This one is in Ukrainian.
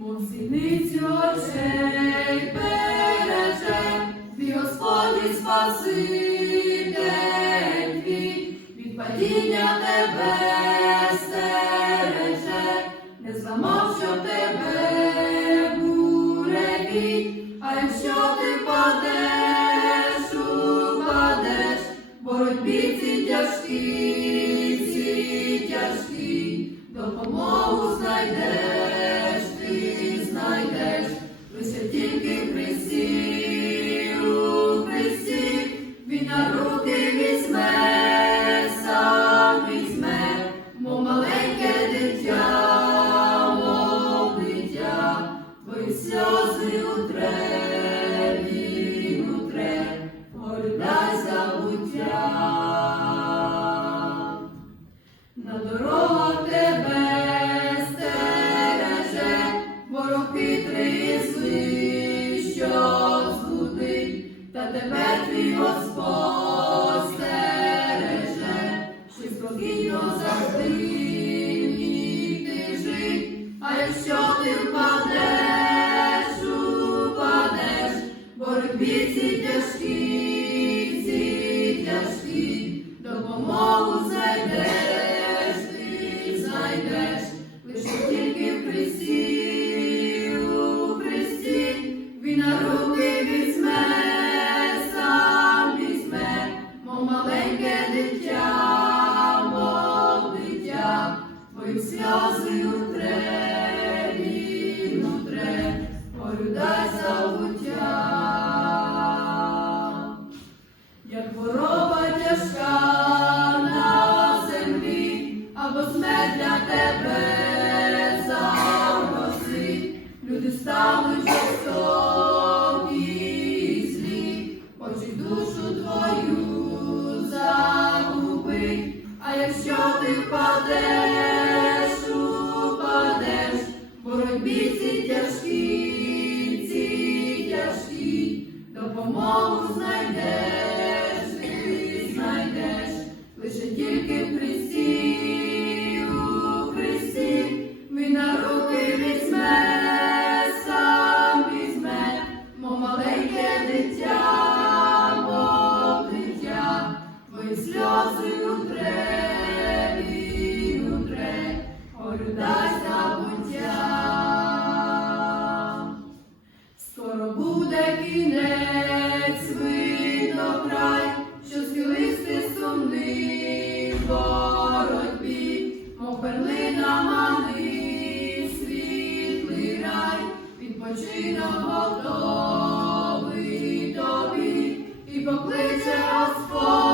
мов сіницю очей береже, твій Господь Спаситель твій, від падіння тебе стереже, не зламав, тебе буревій, а якщо ти падеш, упадеш, боротьбі ці тяжкі, ці тяжкі, допомогу знайдеш, На дорогах тебе стереже, ворог хитрий що збудить, та тебе твій Господь що спокійно завжди жить, а якщо ти впадеш, упадеш, боротьбі ці тяжкі, тяжкі, допомогу маленьке дитя, мов дитя, твої сльози утре, він утре, горю дай забуття. Як хвороба тяжка на землі, або смерть для тебе загрозить, люди стануть жорстокі душу твою якщо ти впадеш, упадеш, боротьбі ці тяжкі, ці тяжкі, допомогу знайдеш, ти знайдеш, лише тільки в Христі, у Христі, він на візьме, сам візьме, мов маленьке дитя, сльози утре, Скоро буде кінець, видно що схилився сумний боротьбі, мов перлина мани, світлий рай, відпочинок готовий тобі, і покличе Господь.